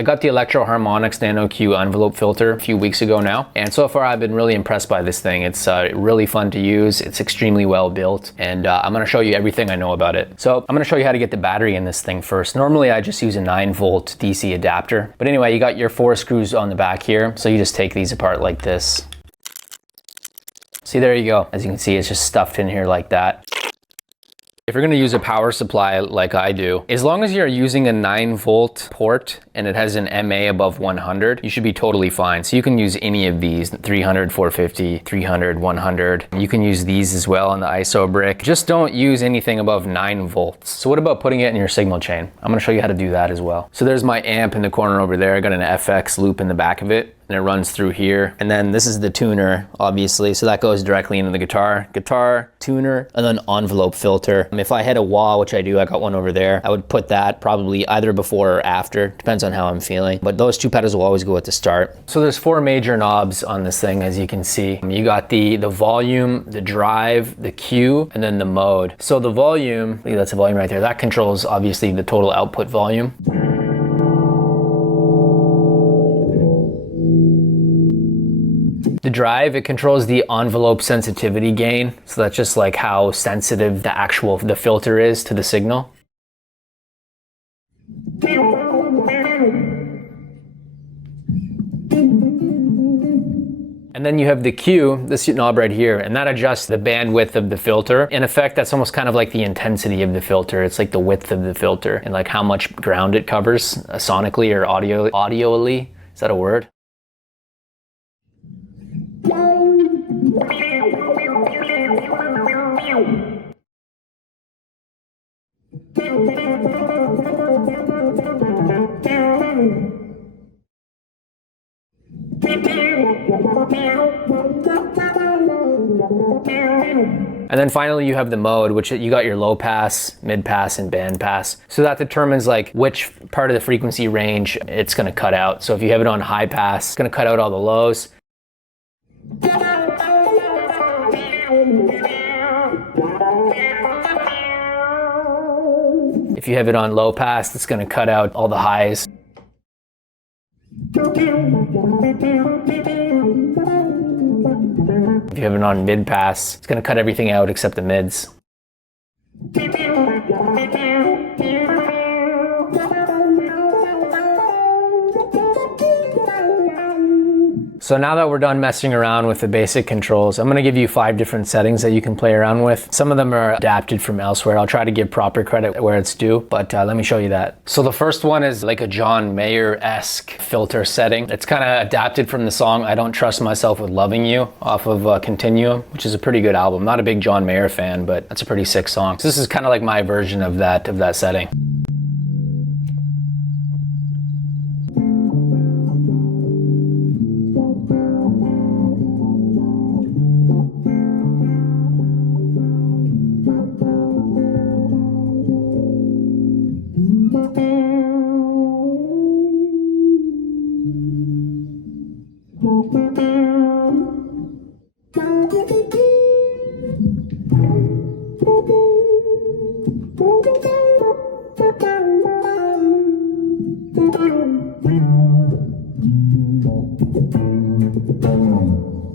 I got the Electro Harmonics Nano Q envelope filter a few weeks ago now, and so far I've been really impressed by this thing. It's really fun to use, it's extremely well built, and I'm going to show you everything I know about it. So I'm going to show you how to get the battery in this thing first. Normally I just use a 9-volt DC adapter, but anyway, you got your 4 screws on the back here, so you just take these apart like this. See, there you go. As you can see, it's just stuffed in here like that. If you're going to use a power supply like I do, as long as you're using a 9-volt port and it has an MA above 100, you should be totally fine. So you can use any of these, 300, 450, 300, 100. You can use these as well on the ISO brick. Just don't use anything above 9 volts. So what about putting it in your signal chain? I'm going to show you how to do that as well. So there's my amp in the corner over there. I got an FX loop in the back of it, and it runs through here. And then this is the tuner, obviously. So that goes directly into the guitar. Guitar, tuner, and then envelope filter. If I had a wah, which I do, I got one over there, I would put that probably either before or after. Depends on how I'm feeling. But those 2 pedals will always go at the start. So there's 4 major knobs on this thing, as you can see. You got the volume, the drive, the Q, and then the mode. So the volume, that's the volume right there. That controls, obviously, the total output volume. The drive, it controls the envelope sensitivity gain. So that's just like how sensitive the filter is to the signal. And then you have the Q, this knob right here, and that adjusts the bandwidth of the filter. In effect, that's almost kind of like the intensity of the filter. It's like the width of the filter and like how much ground it covers sonically or audioly. Is that a word? And then finally you have the mode, which you got your low pass, mid pass, and band pass. So that determines like which part of the frequency range it's going to cut out. So if you have it on high pass, it's going to cut out all the lows. If you have it on low pass, it's going to cut out all the highs. If you have it on mid pass, it's going to cut everything out except the mids. So now that we're done messing around with the basic controls, I'm going to give you 5 different settings that you can play around with. Some of them are adapted from elsewhere. I'll try to give proper credit where it's due, but let me show you that. So the first one is like a John Mayer-esque filter setting. It's kind of adapted from the song I Don't Trust Myself with Loving You off of Continuum, which is a pretty good album. Not a big John Mayer fan, but that's a pretty sick song. So this is kind of like my version of that setting.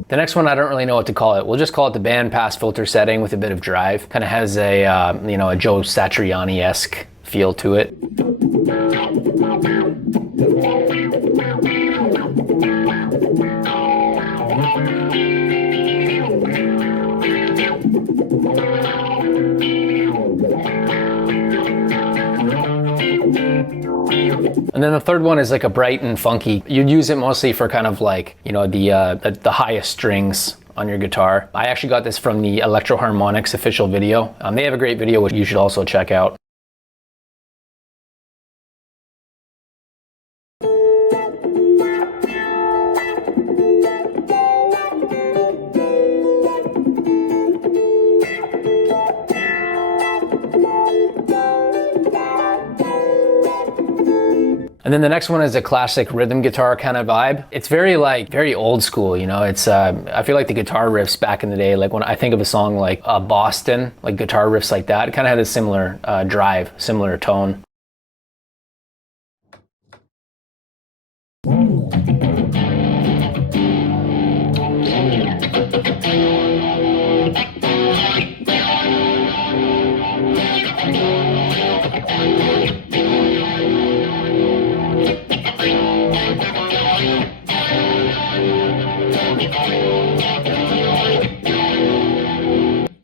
The next one, I don't really know what to call it. We'll just call it the band pass filter setting with a bit of drive. Kind of has a, a Joe Satriani-esque feel to it. And then the third one is like a bright and funky. You'd use it mostly for kind of like, the highest strings on your guitar. I actually got this from the Electro Harmonics official video. They have a great video which you should also check out. And then the next one is a classic rhythm guitar kind of vibe. It's very old school, it's, I feel like the guitar riffs back in the day, like when I think of a song like Boston, like guitar riffs like that, it kind of had a similar drive, similar tone.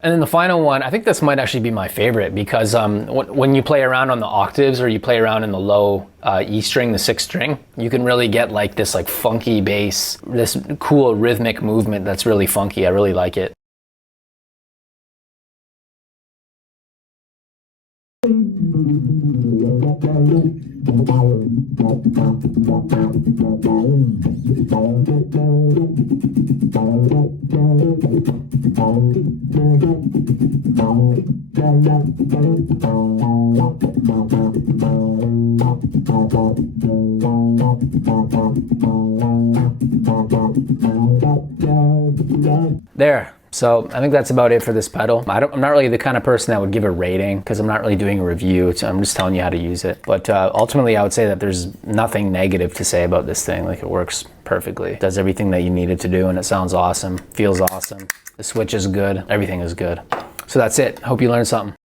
And then the final one, I think this might actually be my favorite because when you play around on the octaves or you play around in the low E string, the 6th string, you can really get like this like funky bass, this cool rhythmic movement that's really funky. I really like it. There. So I think that's about it for this pedal. I'm not really the kind of person that would give a rating because I'm not really doing a review. I'm just telling you how to use it. But ultimately, I would say that there's nothing negative to say about this thing. Like, it works perfectly. It does everything that you need it to do, and it sounds awesome, feels awesome. The switch is good. Everything is good. So that's it. Hope you learned something.